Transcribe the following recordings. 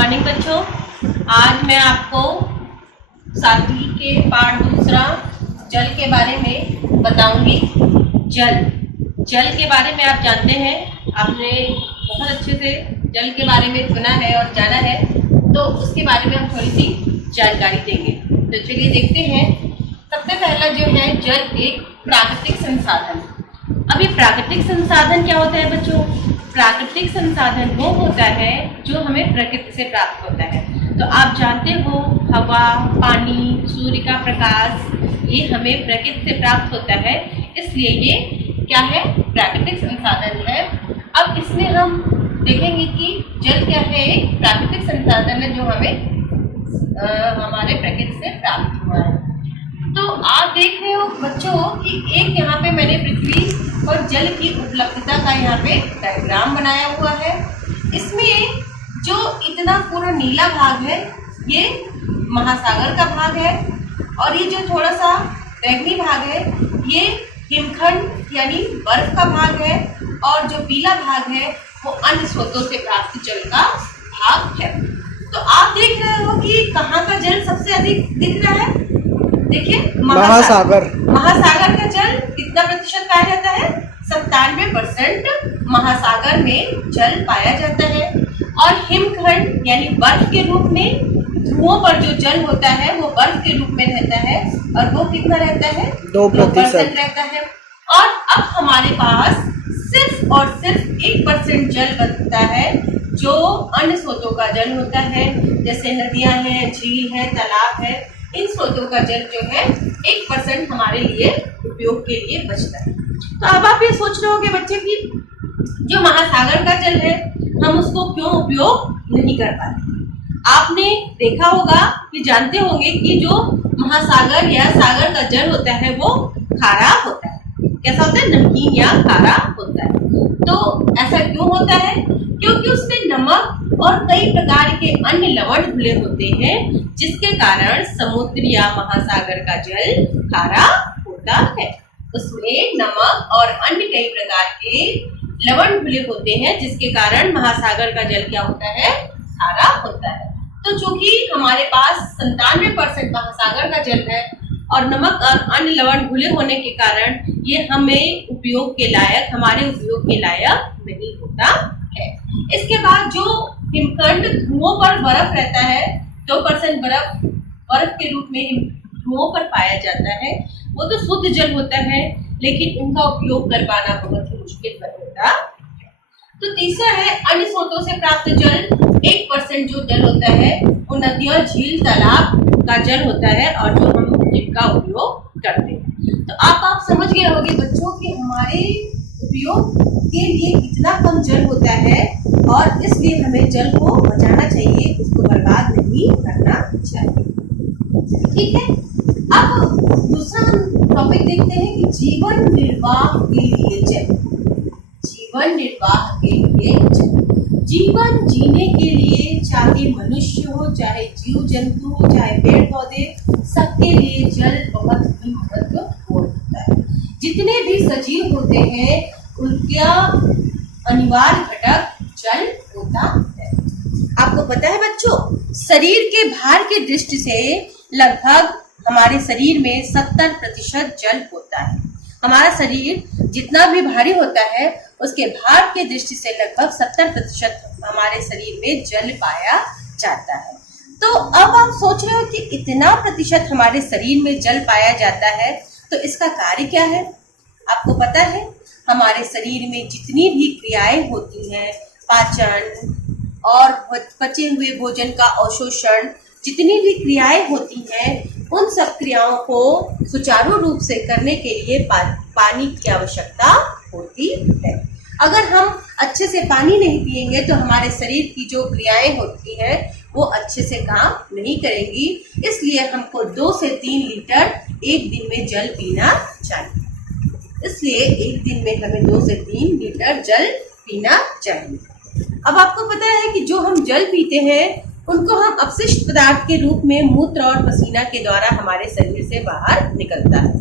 Morning बच्चों। आज मैं आपको सातवीं के पाठ दूसरा जल के बारे में बताऊंगी। जल के बारे में आप जानते हैं, आपने बहुत अच्छे से जल के बारे में सुना है और जाना है, तो उसके बारे में हम थोड़ी सी जानकारी देंगे। तो चलिए देखते हैं। सबसे पहला जो है, जल एक प्राकृतिक संसाधन। अभी प्राकृतिक संसाधन क्या होता है बच्चों? प्राकृतिक संसाधन वो होता है जो हमें प्रकृति से प्राप्त होता है। तो आप जानते हो, हवा, पानी, सूर्य का प्रकाश, ये हमें प्रकृति से प्राप्त होता है, इसलिए ये क्या है? प्राकृतिक संसाधन है। अब इसमें हम देखेंगे कि जल क्या है? एक प्राकृतिक संसाधन है जो हमें हमारे प्रकृति से प्राप्त हुआ है। तो आप देख रहे हो बच्चों कि एक यहाँ पे मैंने पृथ्वी और जल की उपलब्धता का यहाँ पे डायग्राम बनाया हुआ है। इसमें जो इतना पूरा नीला भाग है ये महासागर का भाग है, और ये जो थोड़ा सा बैंगनी भाग है ये हिमखंड यानी बर्फ का भाग है, और जो पीला भाग है वो अन्य स्रोतों से प्राप्त जल का भाग है। तो आप देख रहे हो कि कहाँ का जल सबसे अधिक दिख रहा है? देखिए, महासागर का जल कितना प्रतिशत पाया जाता है? 97% महासागर में जल पाया जाता है। और हिमखंड यानी बर्फ के रूप में ध्रुवों पर जो जल होता है वो बर्फ के रूप में रहता है, और वो कितना रहता है? 2% रहता है। और अब हमारे पास सिर्फ और सिर्फ 1% जल बचता है जो अन्य स्रोतों का जल होता है, जैसे नदियां हैं, झील है, तालाब है। इन स्रोतों का जल जो है 1% हमारे लिए उपयोग के लिए बचता है। तो अब आप ये सोच रहे होगे बच्चे कि जो महासागर का जल है हम उसको क्यों उपयोग नहीं कर पाते? आपने देखा होगा कि जानते होंगे कि जो महासागर या सागर का जल होता है वो खारा होता है। कैसा होता है? नमकीन या खारा होता है। तो ऐसा क्यों होता है? क्योंकि उसमें नमक और कई प्रकार के अन्य लवण घुले होते हैं, जिसके कारण समुद्र या महासागर का जल खारा होता है। उसमें नमक और अन्य कई प्रकार के लवण घुले होते हैं, जिसके कारण महासागर का जल क्या होता है? खारा होता है। तो चूंकि हमारे पास 97% महासागर का जल है और नमक और अन्य लवण घुले होने के कारण ये हमें उपयोग के लायक, हमारे उपयोग के लायक नहीं होता है। इसके बाद जो हिमखंड ध्रुवों पर बर्फ रहता है, 2% बर्फ के रूप में ध्रुवों पर पाया जाता है, वो तो शुद्ध जल होता है, लेकिन उनका उपयोग कर पाना बहुत ही मुश्किल होता है। तो तीसरा है अन्य स्रोतों से प्राप्त जल। 1% जो जल होता है वो नदियों, झील, तालाब का जल होता है, और जो हम जिनका उपयोग करते हैं। तो आप समझ गए होंगे बच्चों कि हमारे उपयोग के लिए कितना कम जल होता है, और इसलिए हमें जल को बचाना चाहिए, उसको बर्बाद नहीं करना चाहिए। ठीक है। अब दूसरा हम टॉपिक देखते हैं कि जीवन निर्वाह के लिए जल। जीवन निर्वाह के लिए जल, जीवन जीने के लिए चाहे मनुष्य हो, चाहे जीव जंतु हो, चाहे पेड़ पौधे, सबके लिए जल बहुत ही महत्वपूर्ण होता है। जितने भी सजीव होते हैं उनका अनिवार्य घटक जल होता है। आपको पता है बच्चों, शरीर के भार की दृष्टि से लगभग हमारे शरीर में 70% जल होता है। हमारा शरीर जितना भी भारी होता है उसके भार की दृष्टि से लगभग 70% हमारे शरीर में जल पाया जाता है। तो अब आप सोच रहे हो कि इतना प्रतिशत हमारे शरीर में जल पाया जाता है, तो इसका कार्य क्या है? आपको पता है, हमारे शरीर में जितनी भी क्रियाएं होती हैं, पाचन और पचे हुए भोजन का अवशोषण, जितनी भी क्रियाएं होती हैं, उन सब क्रियाओं को सुचारू रूप से करने के लिए पानी की आवश्यकता होती है। अगर हम अच्छे से पानी नहीं पिएंगे तो हमारे शरीर की जो क्रियाएं होती हैं वो अच्छे से काम नहीं करेंगी। इसलिए हमको 2 से 3 लीटर एक दिन में जल पीना चाहिए। इसलिए एक दिन में हमें 2 से 3 लीटर जल पीना चाहिए। अब आपको पता है कि जो हम जल पीते हैं उनको हम अपशिष्ट पदार्थ के रूप में मूत्र और पसीना के द्वारा हमारे शरीर से बाहर निकलता है।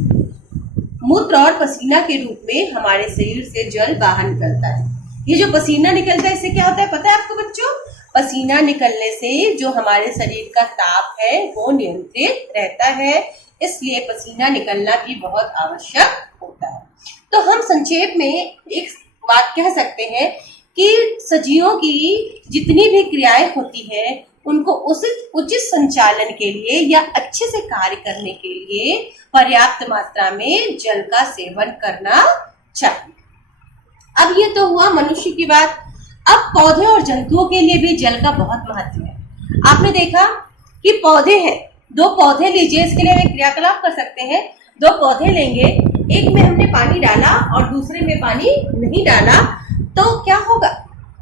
मूत्र और पसीना के रूप में हमारे शरीर से जल बाहर निकलता है। ये जो पसीना निकलता है इससे क्या होता है पता है आपको बच्चों? पसीना निकलने से जो हमारे शरीर का ताप है वो नियंत्रित रहता है, इसलिए पसीना निकलना भी बहुत आवश्यक होता है। तो हम संक्षेप में एक बात कह सकते हैं कि सजीवों की जितनी भी क्रियाएं होती है उनको उचित संचालन के लिए या अच्छे से कार्य करने के लिए पर्याप्त मात्रा में जल का सेवन करना चाहिए। अब ये तो हुआ मनुष्य की बात। अब पौधे और जंतुओं के लिए भी जल का बहुत महत्व है। आपने देखा कि पौधे हैं, 2 पौधे लीजिए, इसके लिए हम क्रियाकलाप कर सकते हैं। 2 पौधे लेंगे, एक में हमने पानी डाला और दूसरे में पानी नहीं डाला, तो क्या होगा?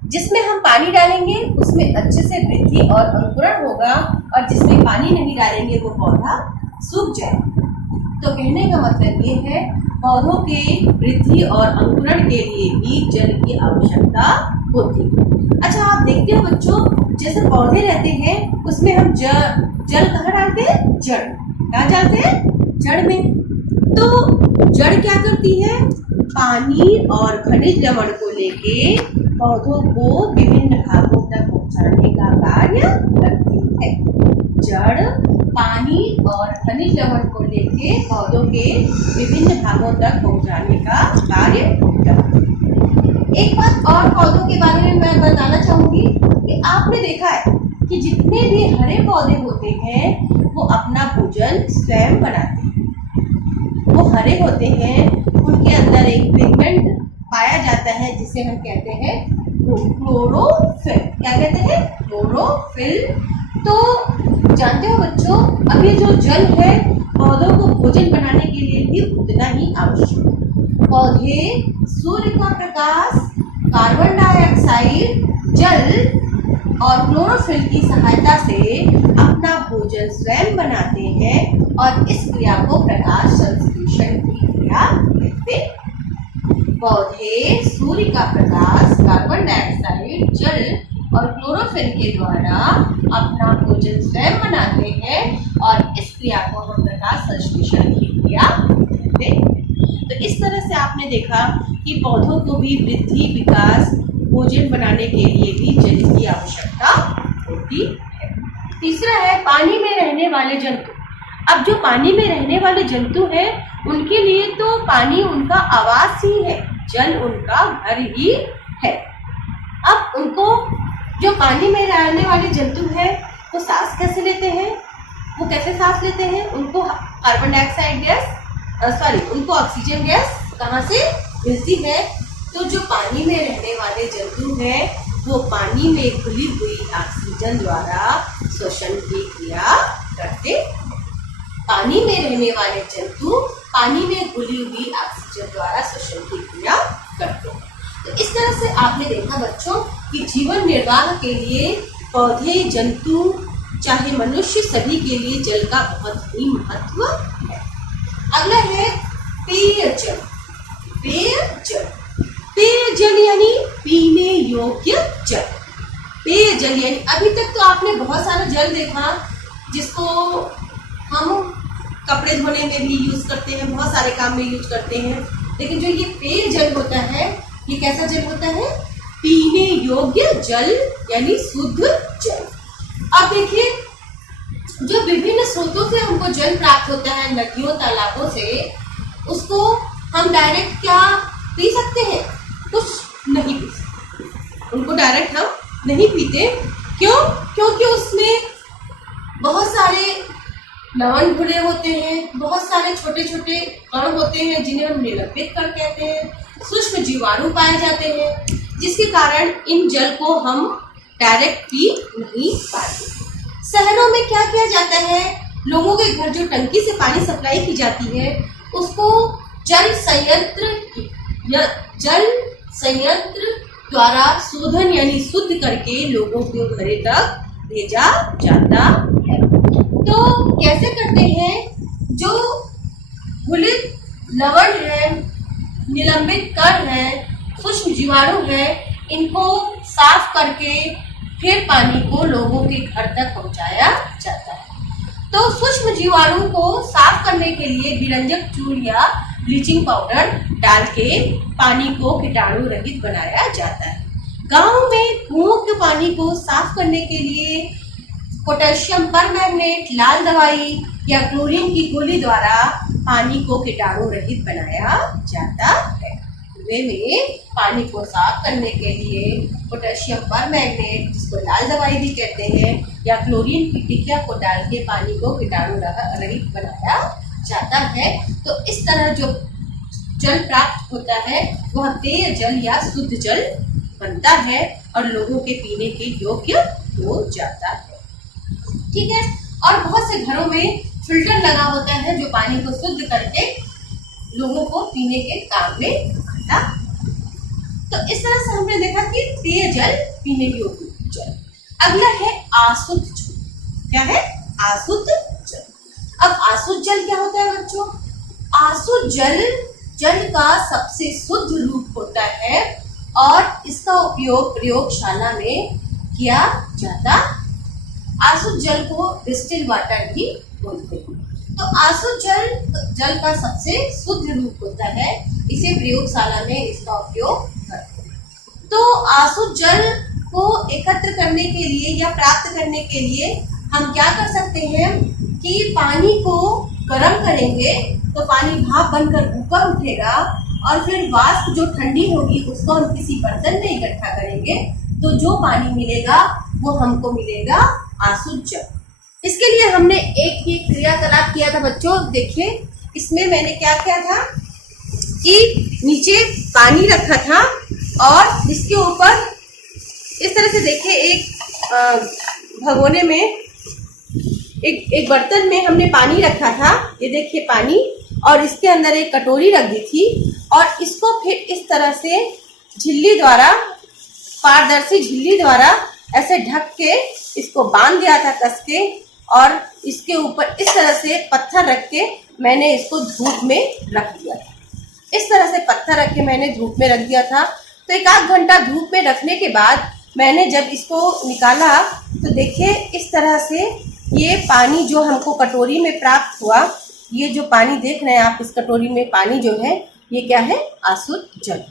जिसमें हम पानी डालेंगे उसमें अच्छे से वृद्धि और अंकुरण होगा, और जिसमें पानी नहीं डालेंगे वो पौधा सूख जाएगा। तो कहने का मतलब ये है, पौधों के वृद्धि और अंकुरण के लिए भी जल की आवश्यकता होती है। अच्छा, आप देखते हो बच्चों, जैसे पौधे रहते हैं उसमें हम जल कहाँ डालते हैं? जड़। कहाँ डालते हैं? जड़ में। तो जड़ क्या करती है? पानी और खनिज लवण को लेके पौधों को विभिन्न भागों तक पहुंचाने का कार्य करती है। जड़ पानी और खनिज लवण को लेके पौधों के विभिन्न भागों तक पहुंचाने का कार्य करती है। एक बात और पौधों के बारे में मैं बताना चाहूंगी कि आपने देखा है कि जितने भी हरे पौधे होते हैं वो अपना भोजन स्वयं बनाते हैं। वो हरे होते हैं, उनके अंदर एक पिगमेंट पाया जाता है जिसे हम कहते हैं क्लोरोफिल। क्या कहते हैं? क्लोरोफिल। तो जानते हो बच्चों, अभी जो जल है पौधों को भोजन बनाने के लिए भी उतना ही आवश्यक है। पौधे सूर्य का प्रकाश, कार्बन डाइऑक्साइड, जल और क्लोरोफिल की सहायता से अपना भोजन स्वयं बनाते हैं, और इस क्रिया को प्रकाश संश्लेषण की क्रिया कहते हैं। पौधे सूर्य का प्रकाश, कार्बन डाइऑक्साइड, जल और क्लोरोफिल के द्वारा अपना भोजन स्वयं बनाते हैं, और इस क्रिया को हम प्रकाश संश्लेषण की क्रिया कहते हैं। तो इस तरह से आपने देखा कि पौधों को भी वृद्धि, विकास, भोजन बनाने के लिए भी जल की आवश्यकता होती है। तीसरा है पानी में रहने वाले जंतु। अब जो पानी में रहने वाले जंतु हैं उनके लिए तो पानी उनका आवास ही है, जल उनका घर ही है। अब उनको, जो पानी में रहने वाले जंतु हैं, वो सांस कैसे लेते हैं? वो कैसे सांस लेते हैं? उनको कार्बन डाइऑक्साइड गैस उनको ऑक्सीजन गैस कहाँ से मिलती है? तो जो पानी में रहने वाले जंतु हैं वो पानी में घुली हुई ऑक्सीजन द्वारा श्वसन की क्रिया करते हैं। पानी में रहने वाले जंतु पानी में घुली हुई ऑक्सीजन द्वारा श्वसन की क्रिया करते हैं। तो इस तरह से आपने देखा बच्चों कि जीवन निर्वाह के लिए पौधे, जंतु, चाहे मनुष्य, सभी के लिए जल का बहुत ही महत्व है। अगला है पेयजल। पेयजल, पेयजल यानी पीने योग्य जल। पेयजल यानी, अभी तक तो आपने बहुत सारा जल देखा जिसको हम कपड़े धोने में भी यूज करते हैं, बहुत सारे काम में यूज करते हैं, लेकिन जो ये पेयजल होता है ये कैसा जल होता है? पीने योग्य जल यानी शुद्ध जल। अब देखिए, जो विभिन्न स्रोतों से हमको जल प्राप्त होता है, नदियों, तालाबों से, उसको हम डायरेक्ट क्या पी सकते हैं? कुछ नहीं पी सकते, उनको डायरेक्ट हम नहीं पीते। क्यों? क्योंकि उसमें बहुत सारे लवण घुले होते हैं, बहुत सारे छोटे छोटे कण होते हैं जिन्हें हम निलंबित कण कहते हैं, सूक्ष्म जीवाणु पाए जाते हैं, जिसके कारण इन जल को हम डायरेक्ट पी नहीं पाते। शहरों में क्या किया जाता है? लोगों के घर जो टंकी से पानी सप्लाई की जाती है उसको जल संयंत्र द्वारा शोधन यानी शुद्ध करके लोगों के घरे तक भेजा जाता है। तो कैसे करते हैं? जो घुलित लवण है, निलंबित कण है, सूक्ष्म जीवाणु है, इनको साफ करके फिर पानी को लोगों के घर तक पहुंचाया जाता है। तो सूक्ष्म जीवाणु को साफ करने के लिए विरंजक चूर्ण या ब्लीचिंग पाउडर डाल के पानी को कीटाणु रहित बनाया जाता है। गांव में कुओं के पानी को साफ करने के लिए पोटेशियम परमैंगनेट, लाल दवाई या क्लोरीन की गोली द्वारा पानी को कीटाणु रहित बनाया जाता है। कुएं में पानी को साफ करने के लिए पोटेशियम परमैंगनेट, जिसको लाल दवाई भी कहते हैं, या क्लोरीन की टिकिया को डाल के पानी को कीटाणु रहित बनाया जाता है। तो इस तरह जो जल प्राप्त होता है वह पेय जल या शुद्ध जल बनता है और लोगों के पीने के योग्य हो जाता है। ठीक है। और बहुत से घरों में फिल्टर लगा होता है जो पानी को शुद्ध करके लोगों को पीने के काम में आता। तो इस तरह से हमने देखा कि पेय जल, पीने योग्य जल। अगला है अशुद्ध जल। क्या है? अशुद्ध जल। अब अशुद्ध जल क्या होता है बच्चों? अशुद्ध जल जल का सबसे शुद्ध रूप होता है और इसका उपयोग प्रयोगशाला में किया जाता। अशुद्ध जल को डिस्टिल वाटर भी बोलते हैं। तो अशुद्ध जल का सबसे शुद्ध रूप होता है, इसे प्रयोगशाला में इसका उपयोग करते हैं। तो अशुद्ध जल को एकत्र करने के लिए या प्राप्त करने के लिए हम क्या कर सकते हैं कि पानी को गर्म करेंगे तो पानी भाप बनकर ऊपर उठेगा और फिर वाष्प जो ठंडी होगी उसको हम किसी बर्तन में इकट्ठा करेंगे, तो जो पानी मिलेगा वो हमको मिलेगा अशुद्ध जल। इसके लिए हमने एक क्रियाकलाप किया था बच्चों। देखिए, इसमें मैंने क्या किया था कि नीचे पानी रखा था और इसके ऊपर इस तरह से देखिए एक भगोने में एक बर्तन में हमने पानी रखा था। ये देखिए पानी, और इसके अंदर एक कटोरी रख दी थी और इसको फिर इस तरह से झिल्ली द्वारा, पारदर्शी झिल्ली द्वारा ऐसे ढक के इसको बांध दिया था कस के, और इसके ऊपर इस तरह से पत्थर रख के मैंने इसको धूप में रख दिया था। इस तरह से पत्थर रख के मैंने धूप में रख दिया था। तो 1 घंटा धूप में रखने के बाद मैंने जब इसको निकाला तो देखिए इस तरह से ये पानी जो हमको कटोरी में प्राप्त हुआ, ये जो पानी देख रहे हैं आप इस कटोरी में, पानी जो है ये क्या है? अशुद्ध जल,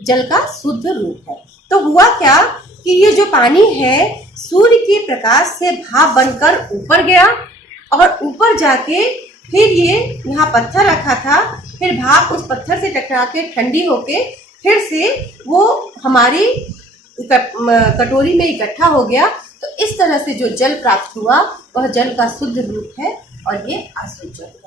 जल का शुद्ध रूप है। तो हुआ क्या कि ये जो पानी है सूर्य के प्रकाश से भाप बनकर ऊपर गया और ऊपर जाके फिर ये यहाँ पत्थर रखा था, फिर भाप उस पत्थर से टकरा के ठंडी होके फिर से वो हमारी कटोरी में इकट्ठा हो गया। तो इस तरह से जो जल प्राप्त हुआ वह जल का शुद्ध रूप है और ये अशुद्ध जल।